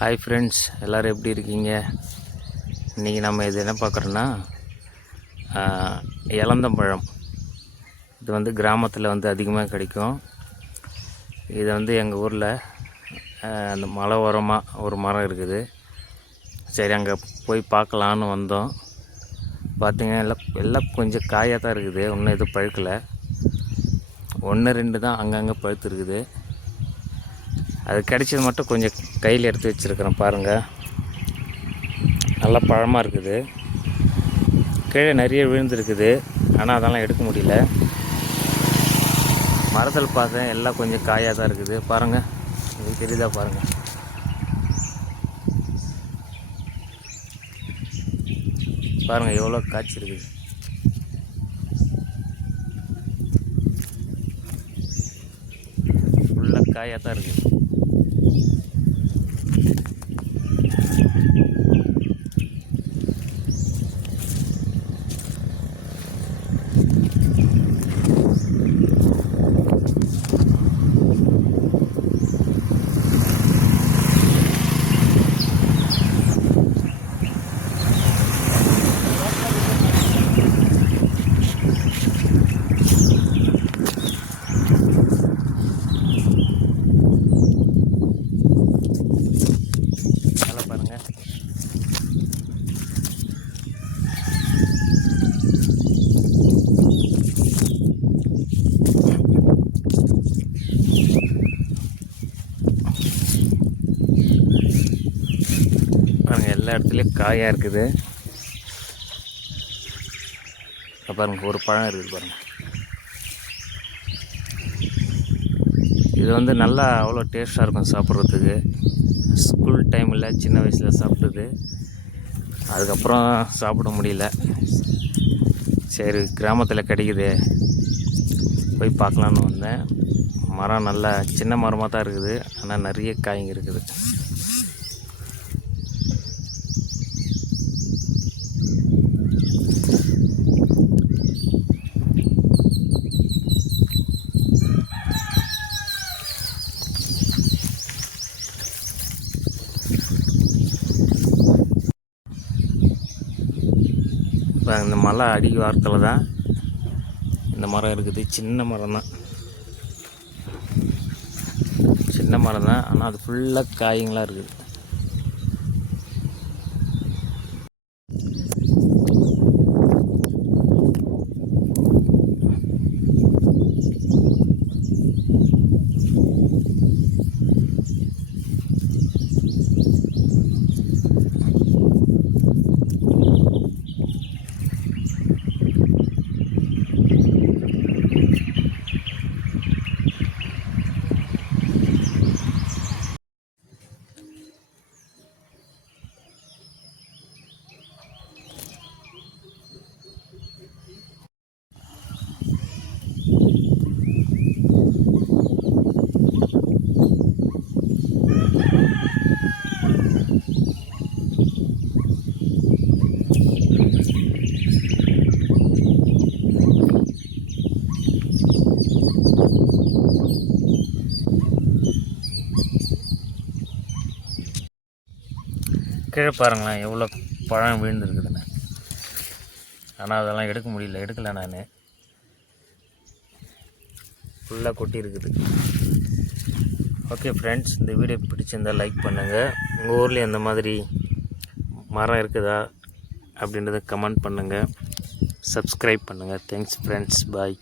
Hi friends, எல்லோரும் எப்படி இருக்கீங்க? இன்றைக்கி நம்ம இது என்ன பார்க்குறோன்னா இலந்தம்பழம். இது வந்து கிராமத்தில் வந்து அதிகமாக கிடைக்கும். இது வந்து எங்கள் ஊரில் அந்த மலை ஓரமாக ஒரு மரம் இருக்குது. சரி, அங்கே போய் பார்க்கலான்னு வந்தோம். பார்த்திங்க எல்லாம் கொஞ்சம் காயாக தான் இருக்குது. ஒன்றும் எதுவும் பழுக்கலை. 1-2 தான் அங்கங்கே பழுத்துருக்குது. அது கிடைச்சது மட்டும் கொஞ்சம் கையில் எடுத்து வச்சுருக்கிறேன். பாருங்கள், நல்லா பழமாக இருக்குது. கீழே நிறைய விழுந்துருக்குது, ஆனால் அதெல்லாம் எடுக்க முடியல. மரத்தில் பார்த்தேன், எல்லாம் கொஞ்சம் காயாக தான் இருக்குது. பாருங்கள், உங்களுக்கு தெரியுதா? பாருங்கள், பாருங்கள் எவ்வளோ காய்ச்சி இருக்குது. ஃபுல்லாக காயாக தான் இருக்குது. பாருங்கள், எல்லா இடத்துலையும் காயாக இருக்குது. பாருங்கள், ஒரு பழம் இருக்குது பாருங்கள். இது வந்து நல்லா அவ்வளோ டேஸ்ட்டாக இருக்கும் சாப்பிட்றதுக்கு. ஸ்கூல் டைமில் சின்ன வயசில் சாப்பிட்டது, அதுக்கப்புறம் சாப்பிட முடியல. சரி, கிராமத்தில் கிடைக்குது, போய் பார்க்கலான்னு வந்தேன். மரம் நல்லா சின்ன மரமாக தான் இருக்குது, ஆனால் நிறைய காய்ங்க இருக்குது. இப்போ இந்த மலை அடி வாரத்தில் தான் இந்த மரம் இருக்குது. சின்ன மரம் தான், ஆனால் அது ஃபுல்லாக காய்ங்களாக இருக்குது. கீழே பாருங்களேன், எவ்வளோ பழம் விழுந்துருக்குதுன்னு. ஆனால் அதெல்லாம் எடுக்கலை நான். ஃபுல்லாக கொட்டி இருக்குது. ஓகே ஃப்ரெண்ட்ஸ், இந்த வீடியோ பிடிச்சிருந்தால் லைக் பண்ணுங்கள். உங்கள் ஊரில் எந்த மாதிரி மரம் இருக்குதா அப்படின்றத கமெண்ட் பண்ணுங்கள். சப்ஸ்கிரைப் பண்ணுங்கள். தேங்க்ஸ் ஃப்ரெண்ட்ஸ், பாய்.